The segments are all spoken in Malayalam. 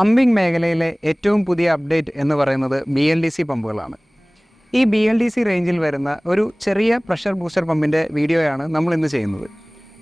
പമ്പിംഗ് മേഖലയിലെ ഏറ്റവും പുതിയ അപ്ഡേറ്റ് എന്ന് പറയുന്നത് BLDC പമ്പുകളാണ്. ഈ BLDC റേഞ്ചിൽ വരുന്ന ഒരു ചെറിയ പ്രഷർ ബൂസ്റ്റർ പമ്പിൻ്റെ വീഡിയോയാണ് നമ്മൾ ഇന്ന് ചെയ്യുന്നത്.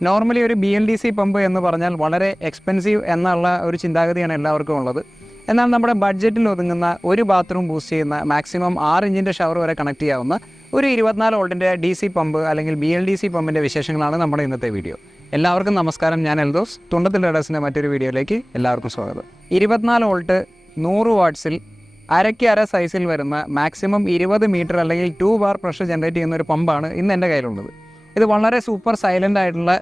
നോർമലി ഒരു BLDC പമ്പ് എന്ന് പറഞ്ഞാൽ വളരെ എക്സ്പെൻസീവ് എന്നുള്ള ഒരു ചിന്താഗതിയാണ് എല്ലാവർക്കും ഉള്ളത്. എന്നാൽ നമ്മുടെ ബഡ്ജറ്റിൽ ഒതുങ്ങുന്ന ഒരു ബാത്റൂം ബൂസ്റ്റ് ചെയ്യുന്ന മാക്സിമം 6 ഇഞ്ചിൻ്റെ ഷവർ വരെ കണക്ട് ചെയ്യാവുന്ന ഒരു 24 വോൾട്ടിൻ്റെ DC പമ്പ് അല്ലെങ്കിൽ BLDC പമ്പിൻ്റെ വിശേഷങ്ങളാണ് നമ്മുടെ ഇന്നത്തെ വീഡിയോ. എല്ലാവർക്കും നമസ്കാരം. ഞാൻ എൽദോസ്. തുണ്ടത്തിൽ റേഡേഴ്സിൻ്റെ മറ്റൊരു വീഡിയോയിലേക്ക് എല്ലാവർക്കും സ്വാഗതം. 24 വോൾട്ട് 100 വാട്ട്സിൽ അര സൈസിൽ വരുന്ന മാക്സിമം 20 മീറ്റർ അല്ലെങ്കിൽ 2 ബാർ പ്രഷർ ജനറേറ്റ് ചെയ്യുന്ന ഒരു പമ്പാണ് ഇന്ന് എൻ്റെ കയ്യിലുള്ളത്. ഇത് വളരെ സൂപ്പർ സൈലൻ്റ് ആയിട്ടുള്ള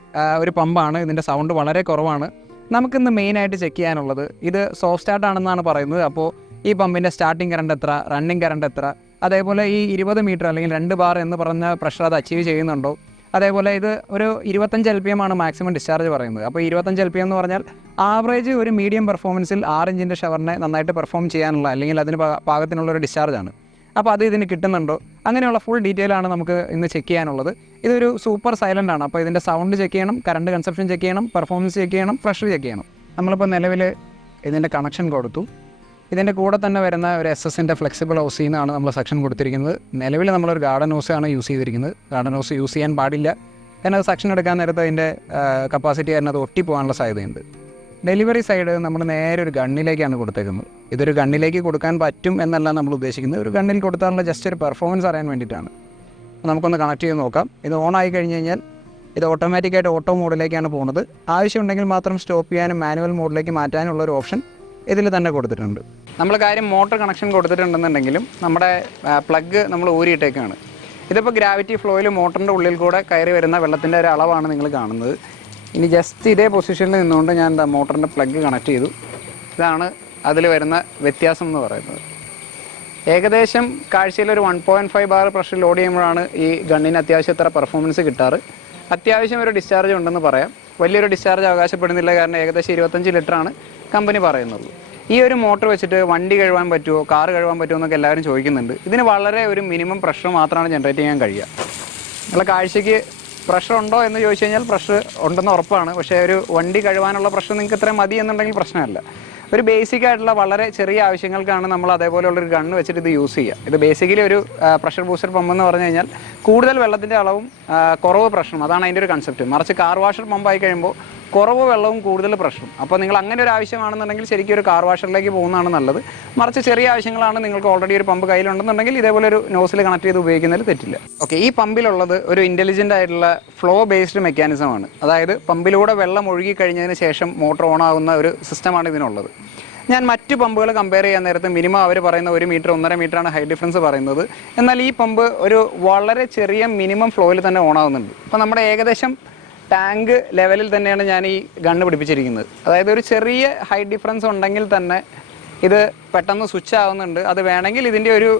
ഒരു പമ്പാണ്. ഇതിൻ്റെ സൗണ്ട് വളരെ കുറവാണ്. നമുക്കിന്ന് മെയിനായിട്ട് ചെക്ക് ചെയ്യാനുള്ളത് ഇത് സോഫ്റ്റ് സ്റ്റാർട്ട് ആണെന്നാണ് പറയുന്നത്. അപ്പോൾ ഈ പമ്പിൻ്റെ സ്റ്റാർട്ടിംഗ് കറണ്ട് എത്ര, റണ്ണിങ് കറണ്ട് എത്ര, അതേപോലെ ഈ 20 മീറ്റർ അല്ലെങ്കിൽ 2 ബാർ എന്ന് പറഞ്ഞ പ്രഷർ അത് അച്ചീവ് ചെയ്യുന്നുണ്ടോ, അതേപോലെ ഇത് ഒരു 25 LPM ആണ് മാക്സിമം ഡിസ്ചാർജ് പറയുന്നത്. അപ്പോൾ 25 LPM എന്ന് പറഞ്ഞാൽ ആവറേജ് ഒരു മീഡിയം പെർഫോമൻസിൽ 6 ഇഞ്ചിൻ്റെ ഷവറിനെ നന്നായിട്ട് പെർഫോം ചെയ്യാനുള്ള അല്ലെങ്കിൽ അതിന് പാകത്തിനുള്ളൊരു ഡിസ്ചാർജാണ്. അപ്പോൾ അത് ഇതിന് കിട്ടുന്നുണ്ടോ, അങ്ങനെയുള്ള ഫുൾ ഡീറ്റെയിൽ ആണ് നമുക്ക് ഇന്ന് ചെക്ക് ചെയ്യാനുള്ളത്. ഇതൊരു സൂപ്പർ സൈലൻ്റ് ആണ്. അപ്പോൾ ഇതിൻ്റെ സൗണ്ട് ചെക്ക് ചെയ്യണം, കറണ്ട് കൺസപ്ഷൻ ചെക്ക് ചെയ്യണം, പെർഫോമൻസ് ചെക്ക് ചെയ്യണം, പ്രഷർ ചെക്ക് ചെയ്യണം. നമ്മളിപ്പോൾ നിലവിൽ ഇതിൻ്റെ കണക്ഷൻ കൊടുത്തു. ഇതിൻ്റെ കൂടെ തന്നെ വരുന്ന ഒരു SS-ൻ്റെ ഫ്ലെക്സിബിൾ ഹൗസിൽ നിന്നാണ് നമ്മൾ സെക്ഷൻ കൊടുത്തിരിക്കുന്നത്. നിലവിൽ നമ്മളൊരു ഗാർഡൻ ഹൗസാണ് യൂസ് ചെയ്തിരിക്കുന്നത്. ഗാർഡൻ ഹൗസ് യൂസ് ചെയ്യാൻ പാടില്ല, കാരണം അത് സെക്ഷൻ എടുക്കാൻ നേരത്ത് അതിൻ്റെ കപ്പാസിറ്റി കാരണം അത് ഒട്ടിപ്പോകാനുള്ള സാധ്യതയുണ്ട്. ഡെലിവറി സൈഡ് നമ്മൾ നേരെ ഒരു ഗണ്ണിലേക്കാണ് കൊടുത്തേക്കുന്നത്. ഇതൊരു ഗണ്ണിലേക്ക് കൊടുക്കാൻ പറ്റും എന്നല്ല നമ്മൾ ഉദ്ദേശിക്കുന്നത്. ഒരു ഗണ്ണിൽ കൊടുത്താലുള്ള ജസ്റ്റ് ഒരു പെർഫോമൻസ് അറിയാൻ വേണ്ടിയിട്ടാണ്. നമുക്കൊന്ന് കണക്ട് ചെയ്ത് നോക്കാം. ഇത് ഓൺ ആയി കഴിഞ്ഞ് കഴിഞ്ഞാൽ ഇത് ഓട്ടോമാറ്റിക്കായിട്ട് ഓട്ടോ മോഡിലേക്കാണ് പോകുന്നത്. ആവശ്യമുണ്ടെങ്കിൽ മാത്രം സ്റ്റോപ്പ് ചെയ്യാനും മാനുവൽ മോഡിലേക്ക് മാറ്റാനുള്ളൊരു ഓപ്ഷൻ ഇതിൽ തന്നെ കൊടുത്തിട്ടുണ്ട്. നമ്മൾ കാര്യം മോട്ടർ കണക്ഷൻ കൊടുത്തിട്ടുണ്ടെന്നുണ്ടെങ്കിലും നമ്മുടെ പ്ലഗ് നമ്മൾ ഊരിയിട്ടേക്കാണ്. ഇതിപ്പോൾ ഗ്രാവിറ്റി ഫ്ലോയിൽ മോട്ടറിൻ്റെ ഉള്ളിൽ കൂടെ കയറി വരുന്ന വെള്ളത്തിൻ്റെ ഒരു അളവാണ് നിങ്ങൾ കാണുന്നത്. ഇനി ജസ്റ്റ് ഇതേ പൊസിഷനിൽ നിന്നുകൊണ്ട് ഞാൻ മോട്ടറിൻ്റെ പ്ലഗ് കണക്ട് ചെയ്തു. ഇതാണ് അതിൽ വരുന്ന വ്യത്യാസം എന്ന് പറയുന്നത്. ഏകദേശം കാഴ്ചയിൽ ഒരു 1.5 ബാർ പ്രഷർ ലോഡ് ചെയ്യുമ്പോഴാണ് ഈ ഗണ്ണിന് അത്യാവശ്യം ഇത്ര പെർഫോമൻസ് കിട്ടാറ്. അത്യാവശ്യം ഒരു ഡിസ്ചാർജ് ഉണ്ടെന്ന് പറയാം. വലിയൊരു ഡിസ്ചാർജ് അവകാശപ്പെടുന്നില്ല, കാരണം ഏകദേശം 25 ലിറ്ററാണ് കമ്പനി പറയുന്നുള്ളൂ. ഈ ഒരു മോട്ടർ വെച്ചിട്ട് വണ്ടി കഴുകാൻ പറ്റുമോ, കാർ കഴുകാൻ പറ്റുമോ എന്നൊക്കെ എല്ലാവരും ചോദിക്കുന്നുണ്ട്. ഇതിന് വളരെ ഒരു മിനിമം പ്രഷർ മാത്രമാണ് ജനറേറ്റ് ചെയ്യാൻ കഴിയുക. നിങ്ങളെ കാഴ്ചയ്ക്ക് പ്രഷർ ഉണ്ടോ എന്ന് ചോദിച്ചു കഴിഞ്ഞാൽ പ്രഷർ ഉണ്ടെന്ന് ഉറപ്പാണ്. പക്ഷേ ഒരു വണ്ടി കഴുകാനുള്ള പ്രഷർ നിങ്ങൾക്ക് ഇത്രയും മതി എന്നുണ്ടെങ്കിൽ പ്രശ്നമല്ല. ഒരു ബേസിക് ആയിട്ടുള്ള വളരെ ചെറിയ ആവശ്യങ്ങൾക്കാണ് നമ്മൾ അതേപോലെയുള്ളൊരു ഗണ്ണ് വെച്ചിട്ട് ഇത് യൂസ് ചെയ്യുക. ഇത് ബേസിക്കലി ഒരു പ്രഷർ ബൂസ്റ്റർ പമ്പ് എന്ന് പറഞ്ഞു കഴിഞ്ഞാൽ കൂടുതൽ വെള്ളത്തിൻ്റെ അളവും കുറവ് പ്രഷറും, അതാണ് അതിൻ്റെ ഒരു കൺസെപ്റ്റ്. മറിച്ച് കാർ വാഷർ പമ്പായി കഴിയുമ്പോൾ കുറവ് വെള്ളവും കൂടുതൽ പ്രഷറും. അപ്പോൾ നിങ്ങൾ അങ്ങനെ ഒരു ആവശ്യമാണെന്നുണ്ടെങ്കിൽ ശരിക്കും ഒരു കാർ വാഷറിലേക്ക് പോകുന്നതാണ് നല്ലത്. മറിച്ച് ചെറിയ ആവശ്യങ്ങളാണ്, നിങ്ങൾക്ക് ഓൾറെഡി ഒരു പമ്പ് കയ്യിലുണ്ടെന്നുണ്ടെങ്കിൽ ഇതേപോലെ ഒരു നോസിൽ കണക്ട് ചെയ്ത് ഉപയോഗിക്കുന്നതിൽ തെറ്റില്ല. ഓക്കെ, ഈ പമ്പിലുള്ളത് ഒരു ഇൻ്റലിജൻ്റ് ആയിട്ടുള്ള ഫ്ലോ ബേസ്ഡ് മെക്കാനിസമാണ്. അതായത് പമ്പിലൂടെ വെള്ളം ഒഴുകി കഴിഞ്ഞതിന് ശേഷം മോട്ടോർ ഓൺ ആകുന്ന ഒരു സിസ്റ്റമാണ് ഇതിനുള്ളത്. ഞാൻ മറ്റ് പമ്പുകൾ കമ്പയർ ചെയ്യാൻ നേരത്ത് മിനിമം അവർ പറയുന്ന 1 മീറ്റർ 1.5 മീറ്ററാണ് ഹൈ ഡിഫറൻസ് പറയുന്നത്. എന്നാൽ ഈ പമ്പ് ഒരു വളരെ ചെറിയ മിനിമം ഫ്ലോയിൽ തന്നെ ഓൺ ആകുന്നുണ്ട്. അപ്പോൾ നമ്മുടെ ഏകദേശം ടാങ്ക് ലെവലിൽ തന്നെയാണ് ഞാൻ ഈ ഗണ്ണ് പിടിപ്പിച്ചിരിക്കുന്നത്. അതായത് ഒരു ചെറിയ ഹൈ ഡിഫറൻസ് ഉണ്ടെങ്കിൽ തന്നെ ഇത് പെട്ടെന്ന് സ്വിച്ച് ആവുന്നുണ്ട്. അത് വേണമെങ്കിൽ ഇതിൻ്റെ ഒരു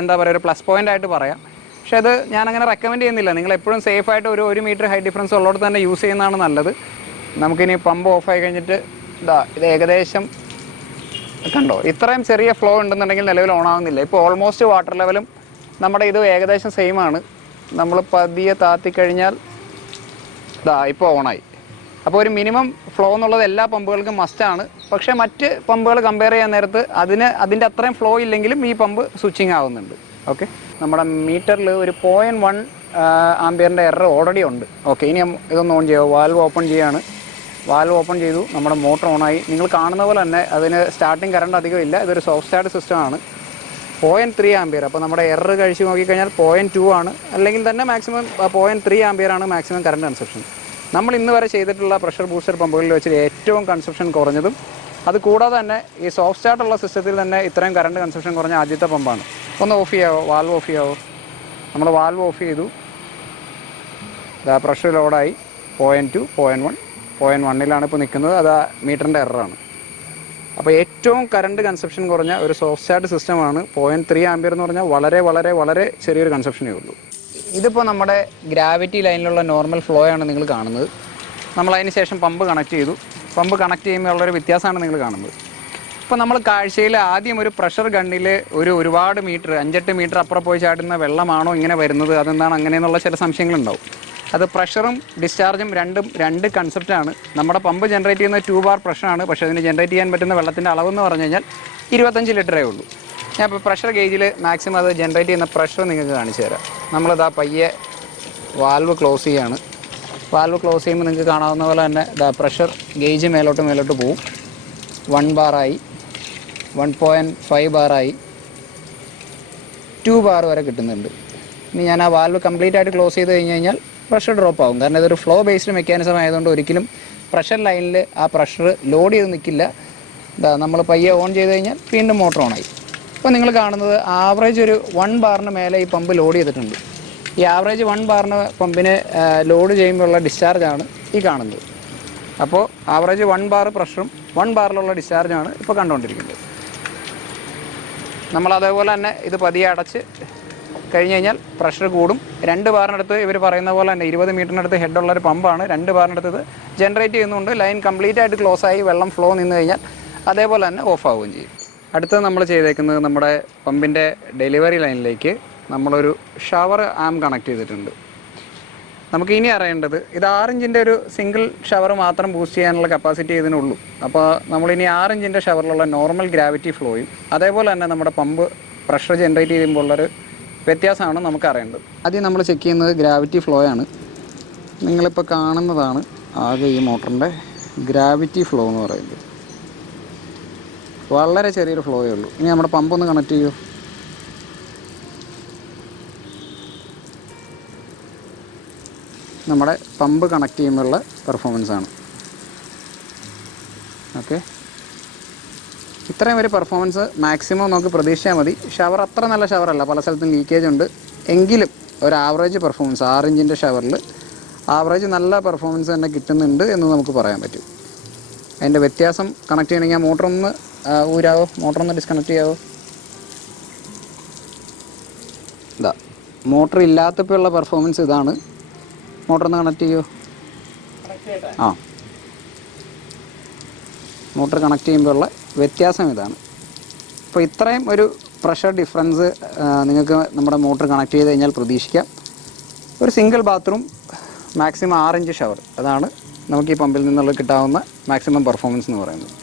എന്താ പറയുക, ഒരു പ്ലസ് പോയിൻ്റ് ആയിട്ട് പറയാം. പക്ഷേ അത് ഞാനങ്ങനെ റെക്കമെൻഡ് ചെയ്യുന്നില്ല. നിങ്ങൾ എപ്പോഴും സേഫായിട്ട് ഒരു 1 മീറ്റർ ഹൈ ഡിഫറൻസ് ഉള്ളടത്ത് തന്നെ യൂസ് ചെയ്യുന്നതാണ് നല്ലത്. നമുക്കിനി പമ്പ് ഓഫായി കഴിഞ്ഞിട്ട് ഇത് ഏകദേശം കണ്ടോ, ഇത്രയും ചെറിയ ഫ്ലോ ഉണ്ടെന്നുണ്ടെങ്കിൽ നിലവിൽ ഓൺ ആവുന്നില്ല. ഇപ്പോൾ ഓൾമോസ്റ്റ് വാട്ടർ ലെവലും നമ്മുടെ ഇത് ഏകദേശം സെയിം ആണ്. നമ്മൾ പതിയെ താത്തിക്കഴിഞ്ഞാൽ ഇപ്പോൾ ഓണായി. അപ്പോൾ ഒരു മിനിമം ഫ്ലോ എന്നുള്ളത് എല്ലാ പമ്പുകൾക്കും മസ്റ്റാണ്. പക്ഷേ മറ്റ് പമ്പുകൾ കമ്പയർ ചെയ്യാൻ നേരത്ത് അതിൻ്റെ അത്രയും ഫ്ലോ ഇല്ലെങ്കിലും ഈ പമ്പ് സ്വിച്ചിങ് ആവുന്നുണ്ട്. ഓക്കെ, നമ്മുടെ മീറ്ററിൽ ഒരു 0.1 ആംപിയറിൻ്റെ എറർ ഓൾറെഡി ഉണ്ട്. ഓക്കെ, ഇനി ഇതൊന്ന് ഓൺ ചെയ്യുമോ? വാൽവ് ഓപ്പൺ ചെയ്യാണ്. വാൽവ് ഓപ്പൺ ചെയ്തു, നമ്മുടെ മോട്ടർ ഓണായി. നിങ്ങൾ കാണുന്ന പോലെ തന്നെ അതിന് സ്റ്റാർട്ടിങ് കറണ്ട് അധികം ഇല്ല. ഇതൊരു സോഫ്റ്റ് സ്റ്റാർട്ട് സിസ്റ്റമാണ്. 0.3 ആംപിയർ. അപ്പോൾ നമ്മുടെ എറർ കഴിച്ച് നോക്കിക്കഴിഞ്ഞാൽ 0.2 ആണ്, അല്ലെങ്കിൽ തന്നെ മാക്സിമം 0.3 ആംപിയർ ആണ് മാക്സിമം കറണ്ട് കൺസപ്ഷൻ. നമ്മൾ ഇന്ന് വരെ ചെയ്തിട്ടുള്ള പ്രഷർ ബൂസ്റ്റർ പമ്പുകളിൽ വെച്ച് ഏറ്റവും കൺസപ്ഷൻ കുറഞ്ഞതും, അത് കൂടാതെ തന്നെ ഈ സോഫ്റ്റ് സ്റ്റാർട്ടുള്ള സിസ്റ്റത്തിൽ തന്നെ ഇത്രയും കറണ്ട് കൺസപ്ഷൻ കുറഞ്ഞ ആദ്യത്തെ പമ്പാണ്. ഒന്ന് ഓഫ് ചെയ്യാവോ? വാൽവ് ഓഫ് ചെയ്യാവോ? നമ്മൾ വാൽവ് ഓഫ് ചെയ്തു. പ്രഷർ ലോഡായി 0.2 0.1 0.1ലാണ് ഇപ്പോൾ നിൽക്കുന്നത്. അത് മീറ്ററിൻ്റെ എററാണ്. അപ്പോൾ ഏറ്റവും കറണ്ട് കൺസപ്ഷൻ കുറഞ്ഞ ഒരു സോഫ്റ്റ് സ്റ്റാർട്ട് സിസ്റ്റമാണ്. 0.3 ആംപിയർ എന്ന് പറഞ്ഞാൽ വളരെ വളരെ വളരെ ചെറിയൊരു കൺസപ്ഷനേ ഉള്ളൂ. ഇതിപ്പോൾ നമ്മുടെ ഗ്രാവിറ്റി ലൈനിലുള്ള നോർമൽ ഫ്ലോ ആണ് നിങ്ങൾ കാണുന്നത്. നമ്മളതിന് ശേഷം പമ്പ് കണക്ട് ചെയ്തു. പമ്പ് കണക്ട് ചെയ്യുമ്പോൾ ഉള്ളൊരു വ്യത്യാസമാണ് നിങ്ങൾ കാണുന്നത്. ഇപ്പോൾ നമ്മൾ കാഴ്ചയിൽ ആദ്യം ഒരു പ്രഷർ ഗണ്ണിൽ ഒരുപാട് മീറ്റർ 5-8 മീറ്റർ അപ്പുറം പോയി ചാടുന്ന വെള്ളമാണോ ഇങ്ങനെ വരുന്നത്, അതെന്താണ് അങ്ങനെയെന്നുള്ള ചില സംശയങ്ങളുണ്ടാവും. അത് പ്രഷറും ഡിസ്ചാർജും രണ്ട് കൺസെപ്റ്റാണ്. നമ്മുടെ പമ്പ് ജനറേറ്റ് ചെയ്യുന്ന 2 ബാർ പ്രഷറാണ്. പക്ഷേ അതിന് ജനറേറ്റ് ചെയ്യാൻ പറ്റുന്ന വെള്ളത്തിൻ്റെ അളവെന്ന് പറഞ്ഞു കഴിഞ്ഞാൽ 25 ലിറ്ററേ ഉള്ളൂ. ഞാൻ ഇപ്പോൾ പ്രഷർ ഗേജിൽ മാക്സിമം അത് ജനറേറ്റ് ചെയ്യുന്ന പ്രഷർ നിങ്ങൾക്ക് കാണിച്ചു തരാം. നമ്മളിതാ പയ്യെ വാൽവ് ക്ലോസ് ചെയ്യുകയാണ്. വാൽവ് ക്ലോസ് ചെയ്യുമ്പോൾ നിങ്ങൾക്ക് കാണാവുന്ന പോലെ തന്നെ പ്രഷർ ഗേജ് മേലോട്ട് പോവും. 1 ബാറായി, 1.5 ബാറായി, 2 ബാർ വരെ കിട്ടുന്നുണ്ട്. ഇനി ഞാൻ ആ വാൽവ് കംപ്ലീറ്റ് ആയിട്ട് ക്ലോസ് ചെയ്ത് കഴിഞ്ഞാൽ പ്രഷർ ഡ്രോപ്പ് ആകും. കാരണം ഇതൊരു ഫ്ലോ ബേസ്ഡ് മെക്കാനിസം ആയതുകൊണ്ട് ഒരിക്കലും പ്രഷർ ലൈനിൽ ആ പ്രഷർ ലോഡ് ചെയ്ത് നിൽക്കില്ല. നമ്മൾ പയ്യെ ഓൺ ചെയ്ത് കഴിഞ്ഞാൽ വീണ്ടും മോട്ടർ ഓണായി. ഇപ്പോൾ നിങ്ങൾ കാണുന്നത് ആവറേജ് ഒരു 1 ബാറിന് മേലെ ഈ പമ്പ് ലോഡ് ചെയ്തിട്ടുണ്ട്. ഈ ആവറേജ് 1 ബാറിന് പമ്പിന് ലോഡ് ചെയ്യുമ്പോഴുള്ള ഡിസ്ചാർജാണ് ഈ കാണുന്നത്. അപ്പോൾ ആവറേജ് 1 ബാർ പ്രഷറും 1 ബാറിലുള്ള ഡിസ്ചാർജാണ് ഇപ്പോൾ കണ്ടുകൊണ്ടിരിക്കുന്നത്. നമ്മൾ അതേപോലെ തന്നെ ഇത് പതിയെ അടച്ച് കഴിഞ്ഞ് കഴിഞ്ഞാൽ പ്രഷർ കൂടും. 2 ബാറിനടുത്ത് ഇവർ പറയുന്ന പോലെ തന്നെ 20 മീറ്ററിനടുത്ത് ഹെഡുള്ളൊരു പമ്പാണ്. 2 ബാറിനടുത്ത് ജനറേറ്റ് ചെയ്യുന്നുണ്ട്. ലൈൻ കംപ്ലീറ്റ് ആയിട്ട് ക്ലോസ് ആയി വെള്ളം ഫ്ലോ നിന്ന് കഴിഞ്ഞാൽ അതേപോലെ തന്നെ ഓഫ് ആവുകയും ചെയ്യും. അടുത്തത് നമ്മൾ ചെയ്തേക്കുന്നത് നമ്മുടെ പമ്പിൻ്റെ ഡെലിവറി ലൈനിലേക്ക് നമ്മളൊരു ഷവർ ആം കണക്ട് ചെയ്തിട്ടുണ്ട്. നമുക്ക് ഇനി അറിയേണ്ടത് ഇത് 6 ഇഞ്ചിൻ്റെ ഒരു സിംഗിൾ ഷവർ മാത്രം ബൂസ്റ്റ് ചെയ്യാനുള്ള കപ്പാസിറ്റി ഇതിനുള്ളൂ. അപ്പോൾ നമ്മളിനി 6 ഇഞ്ചിൻ്റെ ഷവറിലുള്ള നോർമൽ ഗ്രാവിറ്റി ഫ്ലോയും അതേപോലെ തന്നെ നമ്മുടെ പമ്പ് പ്രഷർ ജനറേറ്റ് ചെയ്യുമ്പോൾ ഉള്ളൊരു വ്യത്യാസമാണ് നമുക്ക് അറിയേണ്ടത്. ആദ്യം നമ്മൾ ചെക്ക് ചെയ്യുന്നത് ഗ്രാവിറ്റി ഫ്ലോ ആണ്. നിങ്ങളിപ്പോൾ കാണുന്നതാണ് ആകെ ഈ മോട്ടറിൻ്റെ ഗ്രാവിറ്റി ഫ്ലോ എന്ന് പറയുന്നത്. വളരെ ചെറിയൊരു ഫ്ലോയേ ഉള്ളൂ. ഇനി നമ്മുടെ പമ്പൊന്ന് കണക്ട് ചെയ്യൂ. നമ്മുടെ പമ്പ് കണക്ട് ചെയ്യുമ്പോഴുള്ള പെർഫോമൻസ് ആണ്. ഓക്കെ, ഇത്രയും ഒരു പെർഫോമൻസ് മാക്സിമം നമുക്ക് പ്രതീക്ഷിച്ചാൽ മതി. ഷവർ അത്ര നല്ല ഷവറല്ല, പല സ്ഥലത്തും ലീക്കേജ് ഉണ്ട്. എങ്കിലും ഒരു ആവറേജ് പെർഫോമൻസ് 6 ഇഞ്ചിൻ്റെ ഷവറിൽ ആവറേജ് നല്ല പെർഫോമൻസ് തന്നെ കിട്ടുന്നുണ്ട് എന്ന് നമുക്ക് പറയാൻ പറ്റും. അതിൻ്റെ വ്യത്യാസം കണക്ട് ചെയ്യണമെങ്കിൽ മോട്ടറൊന്ന് ഊരാവോ, മോട്ടറൊന്ന് ഡിസ്കണക്ട് ചെയ്യാവോ. ഇതാ മോട്ടർ ഇല്ലാത്തപ്പോൾ ഉള്ള പെർഫോമൻസ് ഇതാണ്. മോട്ടറൊന്ന് കണക്ട് ചെയ്യോ. ആ, മോട്ടർ കണക്ട് ചെയ്യുമ്പോൾ ഉള്ള വ്യത്യാസം ഇതാണ്. അപ്പോൾ ഇത്രയും ഒരു പ്രഷർ ഡിഫറൻസ് നിങ്ങൾക്ക് നമ്മുടെ മോട്ടർ കണക്ട് ചെയ്ത് കഴിഞ്ഞാൽ പ്രതീക്ഷിക്കാം. ഒരു single bathroom maximum 6 inch shower, അതാണ് നമുക്ക് ഈ പമ്പിൽ നിന്നുള്ള കിട്ടാവുന്ന മാക്സിമം പെർഫോമൻസ് എന്ന് പറയുന്നത്.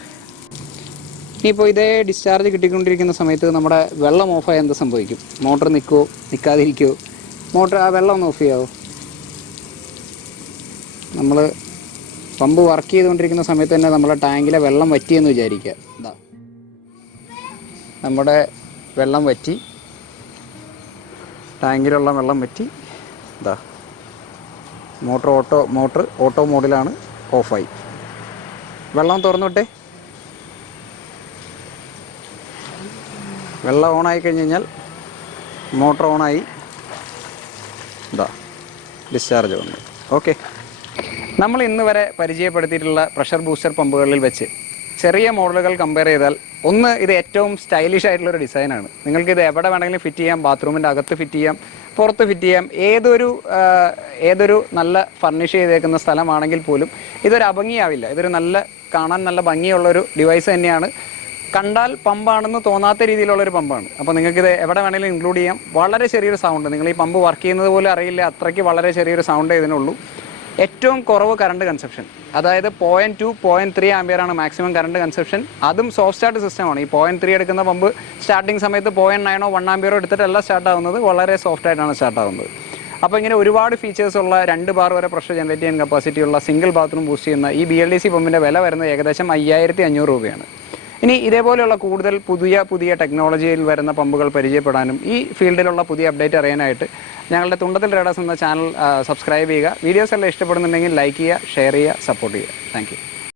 ഇനിയിപ്പോൾ ഇതേ ഡിസ്ചാർജ് കിട്ടിക്കൊണ്ടിരിക്കുന്ന സമയത്ത് നമ്മുടെ വെള്ളം ഓഫായി എന്ത് സംഭവിക്കും? മോട്ടർ നിൽക്കുമോ നിൽക്കാതിരിക്കുമോ? മോട്ടർ ആ വെള്ളം ഒന്ന് ഓഫ് ചെയ്യാമോ? നമ്മൾ പമ്പ് വർക്ക് ചെയ്തുകൊണ്ടിരിക്കുന്ന സമയത്ത് തന്നെ നമ്മളെ ടാങ്കിലെ വെള്ളം വറ്റിയെന്ന് വിചാരിക്കുക. ഇതാ നമ്മുടെ വെള്ളം വറ്റി, ടാങ്കിലുള്ള വെള്ളം വറ്റി. ഇതാ മോട്ടർ ഓട്ടോ മോഡിലാണ്, ഓഫായി. വെള്ളം തുറന്നു വിട്ടേ. വെള്ളം ഓണായി കഴിഞ്ഞ് കഴിഞ്ഞാൽ മോട്ടർ ഓണായി. ഇതാ ഡിസ്ചാർജ് വന്നു. ഓക്കെ, നമ്മൾ ഇന്ന് വരെ പരിചയപ്പെടുത്തിയിട്ടുള്ള പ്രഷർ ബൂസ്റ്റർ പമ്പുകളിൽ വെച്ച് ചെറിയ മോഡലുകൾ കമ്പയർ ചെയ്താൽ ഒന്ന്, ഇത് ഏറ്റവും സ്റ്റൈലിഷ് ആയിട്ടുള്ളൊരു ഡിസൈനാണ്. നിങ്ങൾക്കിത് എവിടെ വേണമെങ്കിലും ഫിറ്റ് ചെയ്യാം. ബാത്റൂമിൻ്റെ അകത്ത് ഫിറ്റ് ചെയ്യാം, പുറത്ത് ഫിറ്റ് ചെയ്യാം. ഏതൊരു നല്ല ഫർണിഷ് ചെയ്തേക്കുന്ന സ്ഥലമാണെങ്കിൽ പോലും ഇതൊരു അഭംഗിയാവില്ല. ഇതൊരു കാണാൻ നല്ല ഭംഗിയുള്ളൊരു ഡിവൈസ് തന്നെയാണ്. കണ്ടാൽ പമ്പാണെന്ന് തോന്നാത്ത രീതിയിലുള്ളൊരു പമ്പാണ്. അപ്പോൾ നിങ്ങൾക്കിത് എവിടെ വേണമെങ്കിലും ഇൻക്ലൂഡ് ചെയ്യാം. വളരെ ചെറിയൊരു സൗണ്ട്, നിങ്ങൾ ഈ പമ്പ് വർക്ക് ചെയ്യുന്നത് പോലും അറിയില്ല, അത്രയ്ക്ക് വളരെ ചെറിയൊരു സൗണ്ട് ഇതിനുള്ളൂ. ഏറ്റവും കുറവ് കറണ്ട് കൺസപ്ഷൻ, അതായത് 0.2, 0.3 ആംപിയറാണ് മാക്സിമം കറണ്ട് കൺസപ്ഷൻ. അതും സോഫ്റ്റ് സ്റ്റാർട്ട് സിസ്റ്റമാണ്. ഈ 0.3 എടുക്കുന്ന പമ്പ് സ്റ്റാർട്ടിങ് സമയത്ത് 0.9 1 ആംപിയറോ എടുത്തിട്ടല്ല സ്റ്റാർട്ടാവുന്നത്, വളരെ സോഫ്റ്റ് ആയിട്ടാണ് സ്റ്റാർട്ടാവുന്നത്. അപ്പോൾ ഇങ്ങനെ ഒരുപാട് ഫീച്ചേഴ്സുള്ള 2 ബാർ വരെ പ്രഷർ ജനറേറ്റ് ചെയ്യാൻ കപ്പാസിറ്റിയുള്ള സിംഗിൾ ബാത്റൂം ബൂസ്റ്റ് ചെയ്യുന്ന ഈ BLDC പമ്പിൻ്റെ വില വരുന്നത് ഏകദേശം 5500 രൂപയാണ്. ഇനി ഇതേപോലെയുള്ള കൂടുതൽ പുതിയ ടെക്നോളജിയിൽ വരുന്ന പമ്പുകൾ പരിചയപ്പെടാനും ഈ ഫീൽഡിലുള്ള പുതിയ അപ്ഡേറ്റ് അറിയാനായിട്ട് ഞങ്ങളുടെ തുണ്ടത്തിൽ റേഡേഴ്സ് എന്ന ചാനൽ സബ്സ്ക്രൈബ് ചെയ്യുക. വീഡിയോസ് എല്ലാം ഇഷ്ടപ്പെടുന്നുണ്ടെങ്കിൽ ലൈക്ക് ചെയ്യുക, ഷെയർ ചെയ്യുക, സപ്പോർട്ട് ചെയ്യുക. Thank you.